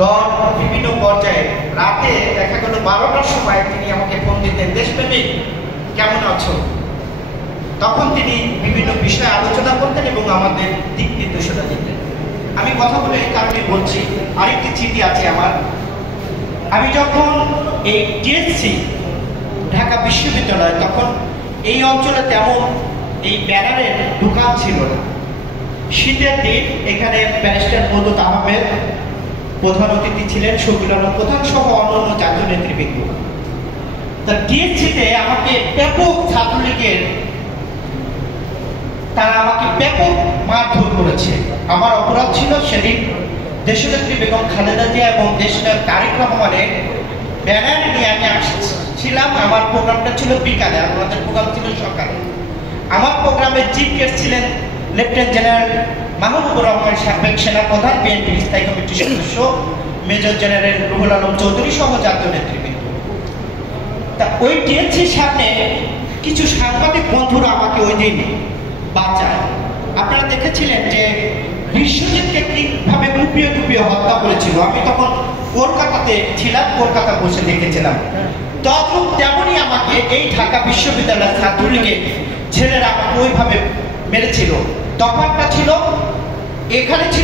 দল বিভিন্ন পর্যায়ে রাতে দেখা গেল 12টার সময় তিনি আমাকে ফোন দিতেন, দেশপ্রেমিক কেমন আছো। তখন তিনি বিভিন্ন বিষয়ে আলোচনা করতেন এবং আমাদের দিক নির্দেশনা দিতেন। আমি কথা বলে এই কারণে বলছি, আরেকটি চিঠি আছে আমার। আমি যখন এই টিএসসি ঢাকা বিশ্ববিদ্যালয়, তখন এই অঞ্চলে তেমন এই ব্যানারের দোকান ছিল না। শীতের দিন এখানে ব্যারিস্টার মদুদ আহমেদ প্রধান অতিথি ছিলেন, শফিউল আলম প্রধান সহ অন্যান্য জাতীয় নেতৃবৃন্দ। তা টিএসসিতে আমাকে ব্যাপক ছাত্রলীগের তারা আমাকে ব্যাপক মারধর করেছে। আমার অপরাধ ছিল সেদিন দেশনেত্রী বেগম খালেদা জিয়া এবং দেশনায়ক তারেক রহমানের ব্যানার নিয়ে আমি আসছিলাম। আমার প্রোগ্রামটা ছিল বিকালে, আমাদের প্রোগ্রাম ছিল সকালে। আমার প্রোগ্রামে চিফ গেস্ট ছিলেন লেফটেন্যান্ট জেনারেল মাহবুবুর রহমান, সাবেক সেনাপ্রধান, বিএনপি স্থায়ী কমিটির সদস্য মেজর জেনারেল রুহুল আলম চৌধুরী সহ জাতীয় নেতৃবৃন্দ। তা ওই টিএসসির সামনে কিছু সাংবাদিক বন্ধুরা আমাকে ওই দিন বাঁচায়। আপনারা দেখেছিলেন যে বিশ্বজিৎকে কিভাবে কুপিয়ে কুপিয়ে হত্যা করেছিল। আমি তখন কলকাতাতে ছিলাম, কলকাতা বসে দেখেছিলাম। তখন তেমনই আমাকে এই ঢাকা বিশ্ববিদ্যালয়ের ছাত্রলীগের ছেলেরা আমাকে ওইভাবে মেরেছিল। তফাৎটা ছিল এখানে ছিল